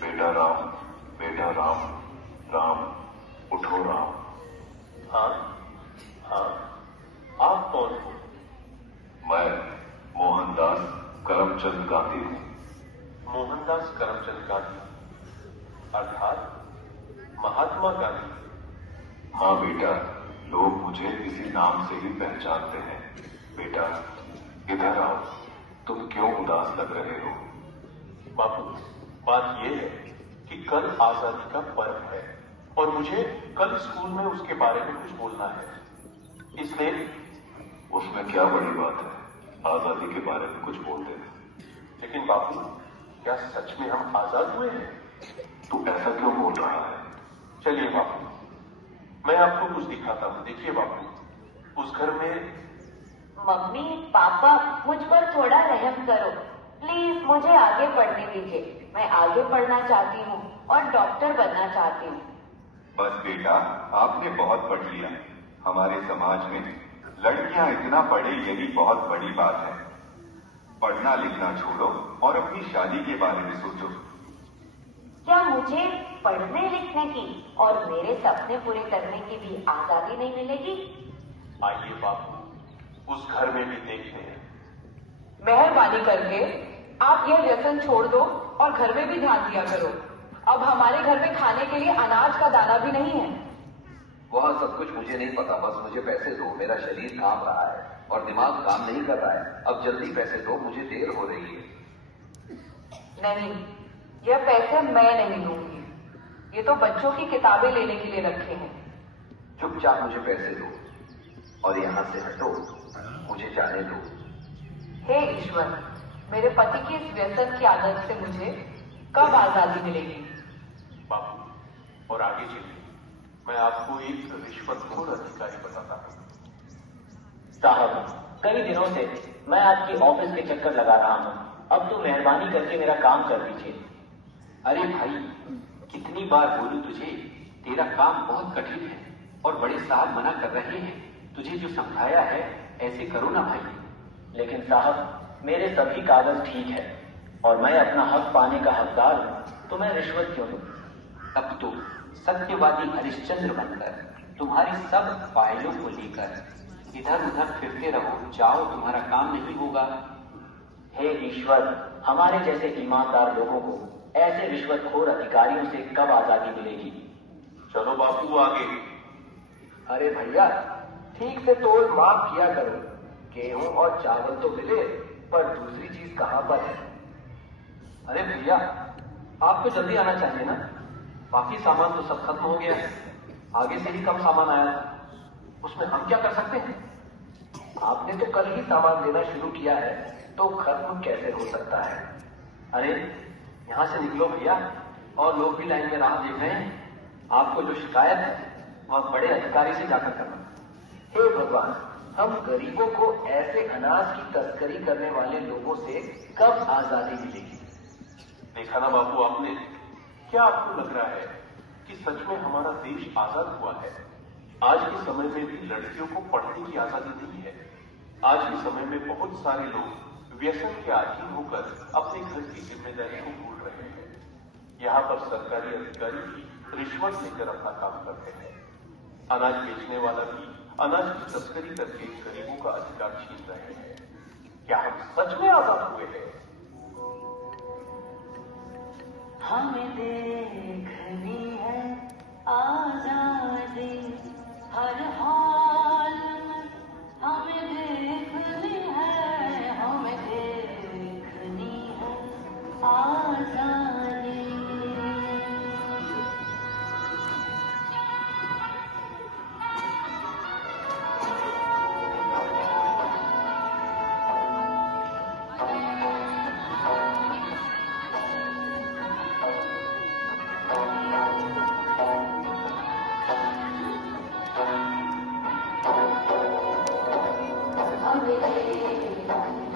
बेटा राम, बेटा राम, राम उठो राम। हाँ हाँ, आप कौन हो? मैं मोहनदास करमचंद गांधी हूँ। मोहनदास करमचंद गांधी अर्थात महात्मा गांधी? हाँ बेटा, लोग मुझे इसी नाम से ही पहचानते हैं। बेटा इधर आओ, तुम क्यों उदास लग रहे हो? बापू, बात यह है कि कल आजादी का पर्व है और मुझे कल स्कूल में उसके बारे में कुछ बोलना है, इसलिए। उसमें क्या बड़ी बात है, आजादी के बारे में कुछ बोलते हैं। लेकिन बापू, क्या सच में हम आजाद हुए हैं? तू ऐसा क्यों बोल रहा है? चलिए बापू, मैं आपको कुछ दिखाता हूँ। देखिए बापू, उस घर में। मम्मी पापा, मुझ पर थोड़ा रहम करो प्लीज, मुझे आगे पढ़ने दीजिए। मैं आगे पढ़ना चाहती हूँ और डॉक्टर बनना चाहती हूँ। बस बेटा, आपने बहुत पढ़ लिया। हमारे समाज में लड़कियां इतना पढ़े यही बहुत बड़ी बात है। पढ़ना लिखना छोड़ो और अपनी शादी के बारे में सोचो। क्या मुझे पढ़ने लिखने की और मेरे सपने पूरे करने की भी आजादी नहीं मिलेगी? आइए बापू, उस घर में भी देखते हैं। मेहरबानी करके आप यह व्यसन छोड़ दो और घर में भी ध्यान दिया करो। अब हमारे घर में खाने के लिए अनाज का दाना भी नहीं है। वह सब कुछ मुझे नहीं पता, बस मुझे पैसे दो। मेरा शरीर काम रहा है और दिमाग काम नहीं कर रहा है। अब जल्दी पैसे दो, मुझे देर हो रही है। नहीं, यह पैसे मैं नहीं दूंगी। ये तो बच्चों की किताबें लेने के लिए रखे हैं। चुपचाप मुझे पैसे दो और यहाँ से हटो, मुझे जाने दो। हे ईश्वर, मेरे पति की इस व्यसन की आदत से मुझे कब आजादी मिलेगी? बापू, और आगे चलिए, मैं आपको एक रिश्वतखोर अधिकारी बताता हूँ। साहब, कई दिनों से मैं आपकी ऑफिस के चक्कर लगा रहा हूँ। अब तो मेहरबानी करके मेरा काम कर दीजिए। अरे भाई, कितनी बार बोलूं तुझे, तेरा काम बहुत कठिन है और बड़े साहब मना कर रहे हैं। तुझे जो समझाया है ऐसे करो ना भाई। लेकिन साहब, मेरे सभी कागज ठीक है और मैं अपना हक पाने का हकदार हूँ, तो मैं रिश्वत क्यों दूं? अब तो सत्यवादी हरिश्चंद्र बनकर तुम्हारी सब फाइलों को लेकर इधर उधर फिरते रहो। जाओ, तुम्हारा काम नहीं होगा। हे ईश्वर, हमारे जैसे ईमानदार लोगों को ऐसे रिश्वतखोर अधिकारियों से कब आजादी मिलेगी? चलो बापू आगे। अरे भैया, ठीक से तोल माफ किया करो। गेहूं और चावल तो मिले, पर दूसरी चीज कहां पर है? अरे भैया, आपको जल्दी आना चाहिए ना। बाकी सामान तो सब खत्म हो गया है। आगे से ही कम सामान आया, उसमें हम क्या कर सकते हैं? आपने तो कल ही सामान देना शुरू किया है, तो खत्म कैसे हो सकता है? अरे यहाँ से निकलो भैया, और लोग भी लाइन में राह देख रहे हैं। आपको जो शिकायत है वह बड़े अधिकारी से जाकर करना। हे भगवान, हम गरीबों को ऐसे अनाज की तस्करी करने वाले लोगों से कब आजादी मिलेगी? देखा ना बापू आपने, क्या आपको लग रहा है कि सच में हमारा देश आजाद हुआ है? आज के समय में भी लड़कियों को पढ़ने की आजादी नहीं है। आज के समय में बहुत सारे लोग व्यसन के अधीन होकर अपने घर की जिम्मेदारी को भूल रहे हैं। यहाँ पर सरकारी अधिकारी भी रिश्वत लेकर अपना काम करते हैं। अनाज बेचने वाला भी अनाज की तस्करी करके गरीबों का अधिकार छीन रहे हैं। क्या हम सच में आजाद हुए हैं? हमें देखनी है आजादी हर हाल में, हमें देखनी है, हमें देखनी है आजादी। हमें देखनी